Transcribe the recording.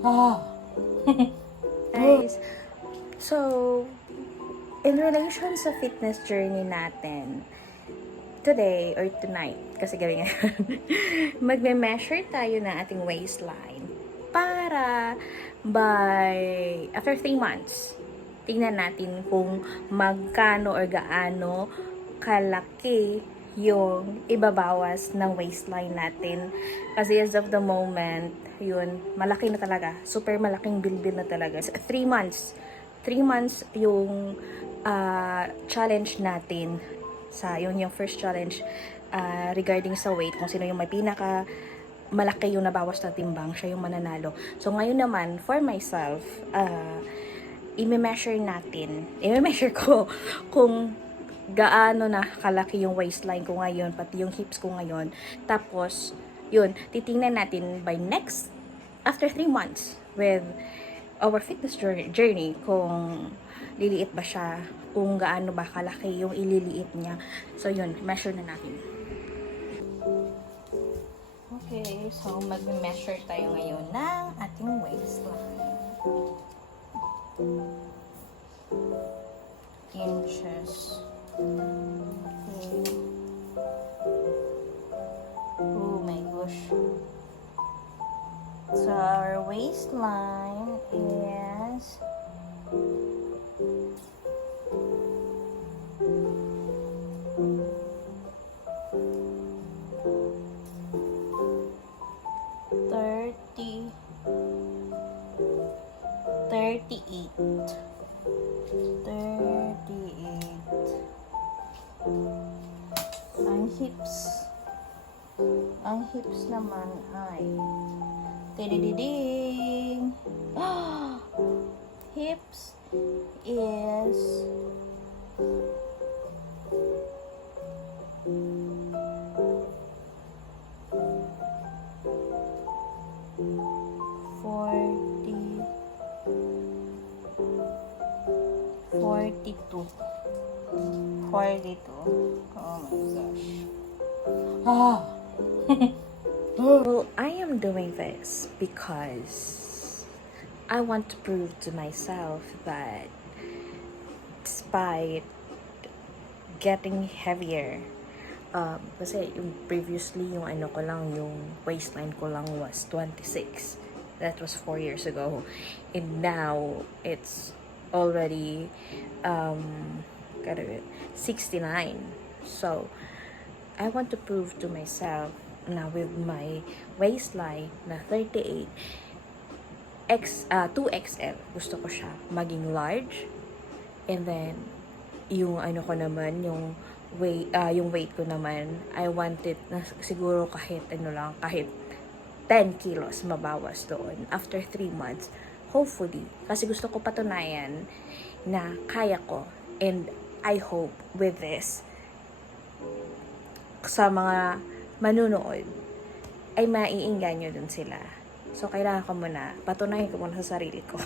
Ah. Guys, so, in relation sa fitness journey natin, today or tonight, kasi gabi ngayon, magme-measure tayo ng ating waistline para by after 3 months, tingnan natin kung magkano or gaano kalaki yung ibabawas ng waistline natin. Kasi as of the moment, yun, malaki na talaga. Super malaking bilbil na talaga. 3 months. 3 months yung challenge natin sa yung first challenge regarding sa weight, kung sino yung may pinaka malaki yung nabawas na timbang, siya yung mananalo. So ngayon naman, for myself, i-measure ko kung gaano na kalaki yung waistline ko ngayon, pati yung hips ko ngayon. Tapos, yun, titingnan natin by next, after 3 months, with our fitness journey, kung liliit ba siya, kung gaano ba kalaki yung ililiit niya. So, yun, measure na natin. Okay, so mag-measure tayo ngayon ng ating waistline. Inches. Okay. Oh my gosh. So our waistline is 38. Ang hips naman ay tidididing. Hips is 42. Oh my gosh. Ah. Well, I am doing this because I want to prove to myself that despite getting heavier, kasi yung previously, yung ano ko lang, yung waistline ko lang was 26. That was 4 years ago. And now, it's already 69. So, I want to prove to myself na with my waistline na 38, 2XL, gusto ko siya maging large. And then, yung ano ko naman, yung weight ko naman, I want it na siguro kahit 10 kilos mabawas doon after 3 months, hopefully, kasi gusto ko patunayan na kaya ko, and I hope with this, sa mga manunood, ay maiinganyo dun sila. So, kailangan ko muna, patunayan ko muna sa sarili ko.